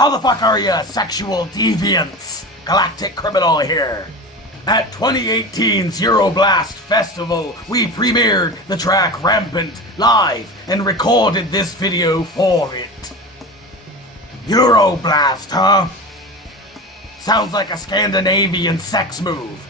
How the fuck are ya, sexual deviants? Galactic Criminal here. At 2018's Euroblast Festival, we premiered the track Rampant live and recorded this video for it. Euroblast, huh? Sounds like a Scandinavian sex move.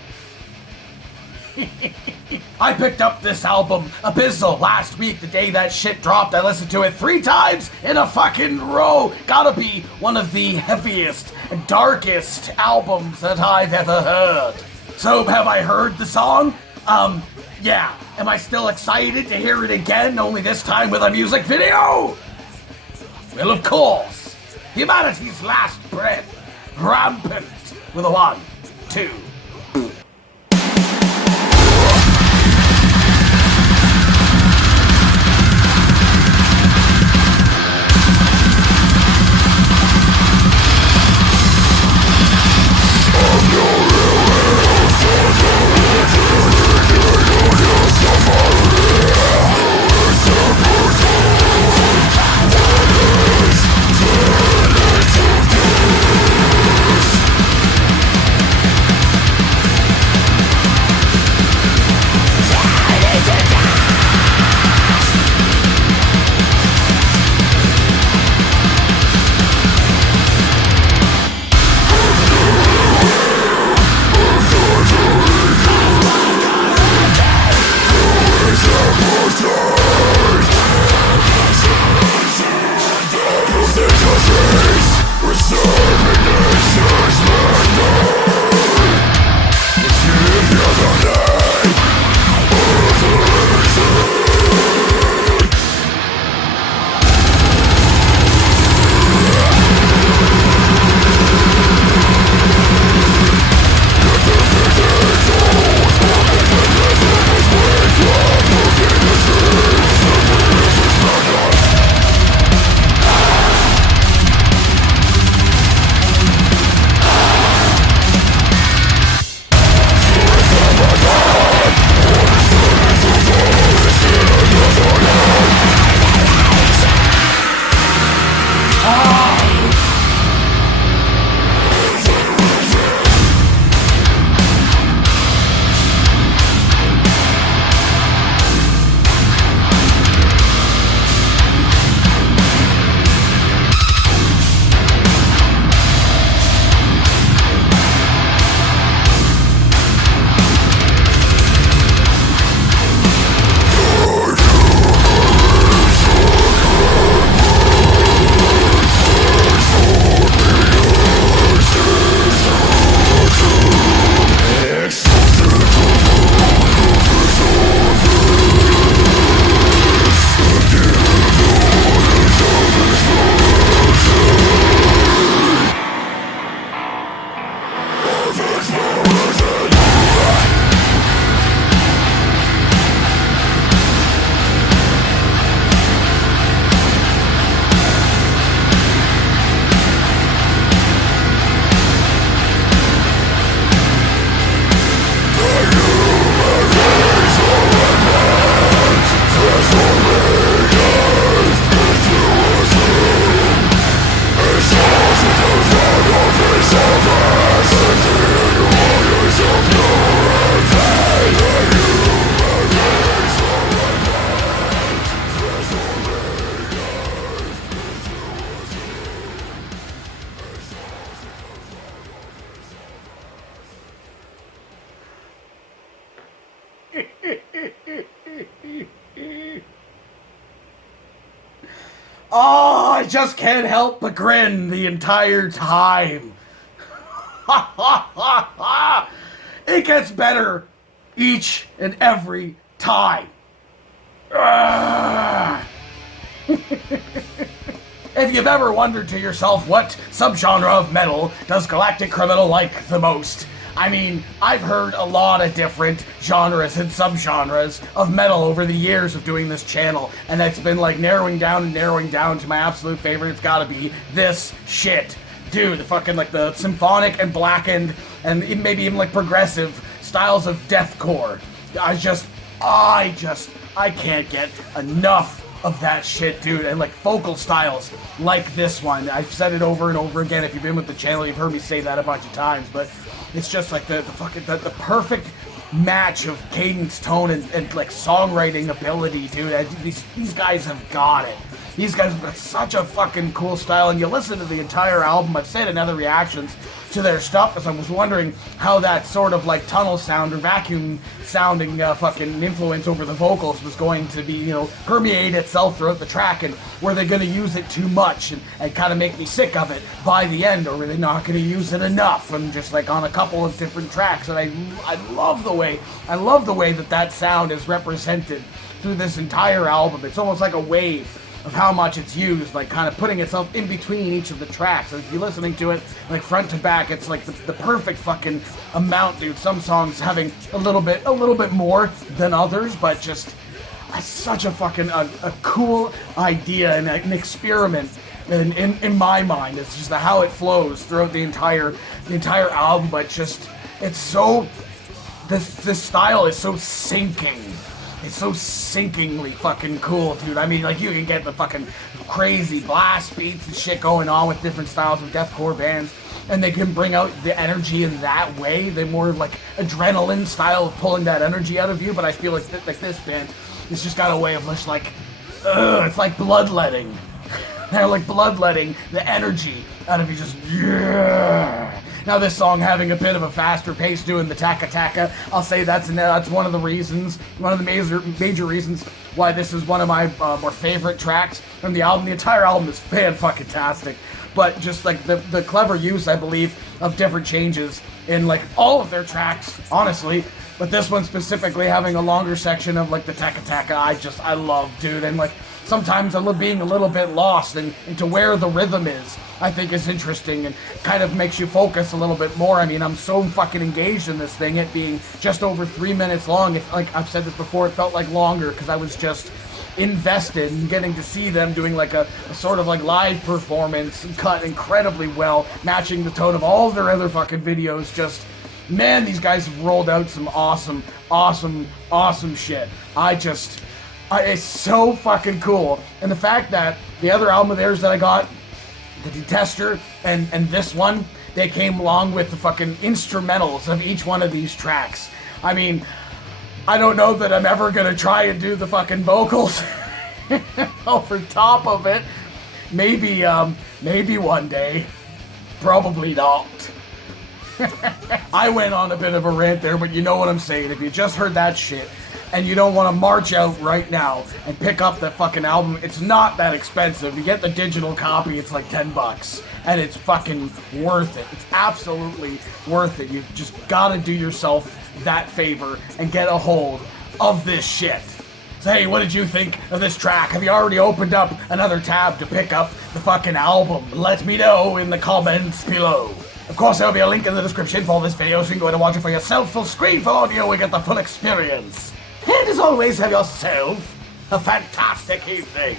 I picked up this album, Abyssal, last week, the day that shit dropped. I listened to it 3 times in a fucking row. Gotta be one of the heaviest, darkest albums that I've ever heard. So, have I heard the song? Yeah. Am I still excited to hear it again, only this time with a music video? Well, of course. Humanity's last breath. Rampant. With a 1, 2. Oh, I just can't help but grin the entire time. It gets better each and every time. If you've ever wondered to yourself what subgenre of metal does Galactic Criminal like the most, I mean, I've heard a lot of different genres and subgenres of metal over the years of doing this channel, and it's been like narrowing down to my absolute favorite. It's gotta be this shit. Dude, the fucking like the symphonic and blackened and maybe even like progressive styles of deathcore. I can't get enough of that shit, dude, and like vocal styles like this one. I've said it over and over again. If you've been with the channel, you've heard me say that a bunch of times, but it's just like the perfect match of cadence, tone, and like songwriting ability, dude. These guys have got it. These guys have got such a fucking cool style, and you listen to the entire album. I've said in other reactions to their stuff, as I was wondering how that sort of like tunnel sound or vacuum sounding fucking influence over the vocals was going to be, you know, permeate itself throughout the track, and were they going to use it too much and kind of make me sick of it by the end, or were they not going to use it enough and just like on a couple of different tracks? And I love the way that sound is represented through this entire album. It's almost like a wave of how much it's used, like kind of putting itself in between each of the tracks. And if you're listening to it like front to back, it's like the perfect fucking amount, dude. Some songs having a little bit more than others, but just such a fucking a cool idea and an experiment in my mind. It's just how it flows throughout the entire album, but just it's so this style is so sinking. It's so sinkingly fucking cool, dude. I mean, like, you can get the fucking crazy blast beats and shit going on with different styles of deathcore bands, and they can bring out the energy in that way. They're more like adrenaline style of pulling that energy out of you, but I feel like this band has just got a way of just like, it's like bloodletting. They're like bloodletting the energy out of you, just, yeah. Now this song having a bit of a faster pace, doing the taka taka, I'll say that's one of the reasons, one of the major reasons why this is one of my more favorite tracks from the album. The entire album is fan-fucking-tastic, but just like the clever use, I believe, of different changes in like all of their tracks, honestly, but this one specifically having a longer section of like the taka taka, I love, dude, and like sometimes I love being a little bit lost into where the rhythm is. I think is interesting and kind of makes you focus a little bit more. I mean, I'm so fucking engaged in this thing, it being just over 3 minutes long. If, like I've said this before, it felt like longer because I was just invested in getting to see them doing like a sort of like live performance, cut incredibly well, matching the tone of all of their other fucking videos. Just, man, these guys have rolled out some awesome shit. It's so fucking cool. And the fact that the other album of theirs that I got, The Detester, and this one, they came along with the fucking instrumentals of each one of these tracks. I mean, I don't know that I'm ever gonna try and do the fucking vocals over top of it. Maybe one day. Probably not. I went on a bit of a rant there, but you know what I'm saying. If you just heard that shit, and you don't want to march out right now and pick up the fucking album, it's not that expensive. You get the digital copy, it's like $10, and it's fucking worth it. It's absolutely worth it. You just gotta do yourself that favor and get a hold of this shit. So hey, what did you think of this track? Have you already opened up another tab to pick up the fucking album? Let me know in the comments below. Of course, there'll be a link in the description for this video, so you can go ahead and watch it for yourself. Full screen, full audio, and get the full experience. And as always, have yourself a fantastic evening.